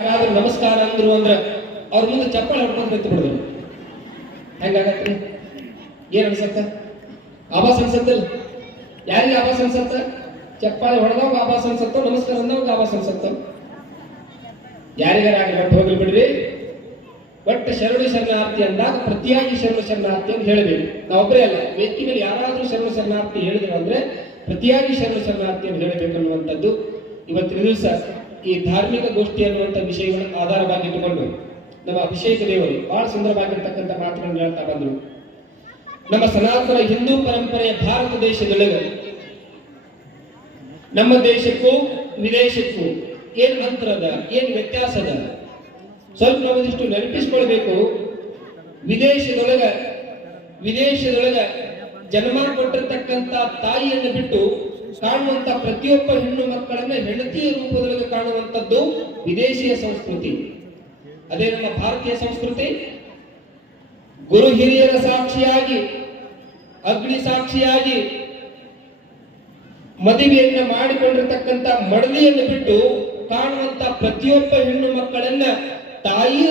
ಯಾರಾದ್ರೂ ನಮಸ್ಕಾರ ಅಂದ್ರು ಅಂದ್ರೆ ಅವ್ರ ಮುಂದೆ ಚಪ್ಪಾಳೆ ಹೊಡ್ಕೊಂಡು ನಿಂತು ಬಿಡಿದ್ರು ಹೆಂಗಾಗತ್ರಿ ಏನ್ ಅನ್ಸತ್ತ? ಆಭಾಸ್ ಅನ್ಸತ್ತಲ್ಲ ಯಾರಿಗೆ ಆಭಾಸ್ ಅನ್ಸತ್ತ? ಚಪ್ಪಾಳೆ ಹೊಡೆದವಾಗ ಆಭಾಸ್ ಅನ್ಸತ್ತ, ನಮಸ್ಕಾರ ಅಂದವಾಗ ಆಭಾಸ್ ಅನ್ಸತ್ತ? ಯಾರಿಗಾರ ಆಗಲಿ ಬಟ್ ಹೋಗ್ಲಿ ಬಿಡ್ರಿ. ಬಟ್ ಶರಣ ಶರಣಾರ್ಥಿ ಅಂದಾಗ ಪ್ರತಿಯಾಗಿ ಶರಣ ಶರಣಾರ್ಥಿ ಅಂತ ಹೇಳಬೇಕು. ನಾವೊಬ್ಬರೇ ಅಲ್ಲ, ವ್ಯಕ್ತಿಗಳು ಯಾರಾದರೂ ಯಾರಾದ್ರೂ ಶರಣು ಶರಣಾರ್ಥಿ ಹೇಳಿದ್ರು ಅಂದ್ರೆ ಪ್ರತಿಯಾಗಿ ಶರಣ ಶರಣಾರ್ಥಿ ಅಂತ ಹೇಳಬೇಕು ಅನ್ನುವಂಥದ್ದು ಇವತ್ತಿನ ದಿವಸ. ಈ ಧಾರ್ಮಿಕ ಗೋಷ್ಠಿ ಅನ್ನುವಂಥ ವಿಷಯವನ್ನು ಆಧಾರವಾಗಿಟ್ಟುಕೊಂಡು ನಮ್ಮ ಅಭಿಷೇಕ ದೇವರು ಬಹಳ ಸುಂದರವಾಗಿರ್ತಕ್ಕಂಥ ಮಾತುಗಳನ್ನು ಹೇಳ್ತಾ ಬಂದರು. ನಮ್ಮ ಸನಾತನ ಹಿಂದೂ ಪರಂಪರೆಯ ಭಾರತ ದೇಶದೊಳಗೆ ನಮ್ಮ ದೇಶಕ್ಕೂ ವಿದೇಶಕ್ಕೂ ಏನ್ ಅಂತರ ಏನು ಏನ್ ವ್ಯತ್ಯಾಸ ಅದ ಸ್ವಲ್ಪ ನಾವೊಂದಿಷ್ಟು ನೆನಪಿಸ್ಕೊಳ್ಬೇಕು. ವಿದೇಶದೊಳಗ ವಿದೇಶದೊಳಗ ಜನ್ಮ ಕೊಟ್ಟಿರ್ತಕ್ಕಂಥ ತಾಯಿಯನ್ನು ಬಿಟ್ಟು ಕಾಣುವಂತ ಪ್ರತಿಯೊಬ್ಬ ಹೆಣ್ಣು ಮಕ್ಕಳನ್ನ ಹೆಂಡತಿಯ ರೂಪದಲ್ಲಿ ಕಾಣುವಂತದ್ದು ವಿದೇಶಿಯ ಸಂಸ್ಕೃತಿ. ಅದೇ ನಮ್ಮ ಭಾರತೀಯ ಸಂಸ್ಕೃತಿ. ಗುರು ಹಿರಿಯರ ಸಾಕ್ಷಿಯಾಗಿ, ಅಗ್ನಿ ಸಾಕ್ಷಿಯಾಗಿ ಮದುವೆಯನ್ನ ಮಾಡಿಕೊಂಡಿರ್ತಕ್ಕಂಥ ಮಡದಿಯನ್ನು ಬಿಟ್ಟು ಕಾಣುವಂತ ಪ್ರತಿಯೊಬ್ಬ ಹೆಣ್ಣು ಮಕ್ಕಳನ್ನ ತಾಯಿಯ